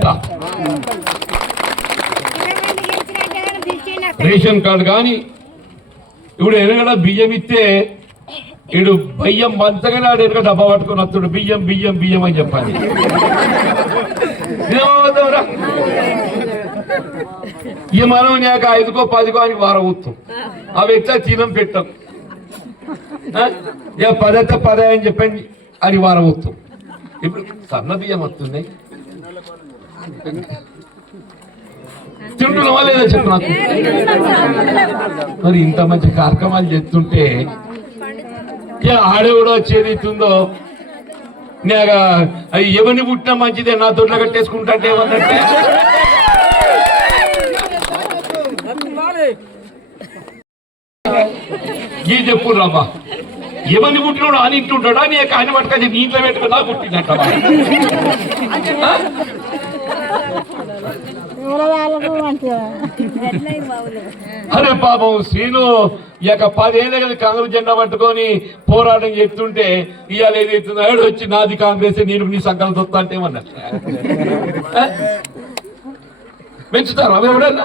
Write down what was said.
చెప్తా. Ration card కానీ ఇప్పుడు ఎనగడ బియ్యం ఇస్తే ఇడు బియ్యం మంచగానే ఆడు ఎనక డబ్బా పట్టుకుని వస్తుడు బియ్యం బియ్యం బియ్యం అని చెప్పాలి. ఈ మనం నాక 5కో 10కో అని వారం అవుతాం అవి ఎట్లా చీనం పెట్టాం ఇక 10 అని చెప్పండి అని వారం అవుతాం. ఇప్పుడు సన్న బియ్యం వస్తున్నాయి తింటున్నావా లేదా చెప్పు నాకు. మరి ఇంత మంచి కార్యక్రమాలు చేస్తుంటే ఆడే కూడా వచ్చేది ఇస్తుందో నాక అవి ఎవరిని పుట్టినా మంచిదే నా తొట్ల కట్టేసుకుంటే ఏమన్నట్టే. ఈ చెప్పు రాబా ఎవరిని పుట్టినోడు అని ఇంటుంటాడా నీ కాని పట్టుకొని నీ ఇంట్లో పెట్టుకున్నా పుట్టినట్ట. అరే పాపం శ్రీను ఇక 10 ఏళ్ళ కదా కాంగ్రెస్ జెండా పట్టుకొని పోరాటం చేస్తుంటే ఇవాళ ఏదైతుందో ఏడు వచ్చి నాది కాంగ్రెస్ నేను నీ సంకల్పం వస్తా అంటే ఏమన్నా పెంచుతారు అవి ఎవడన్నా.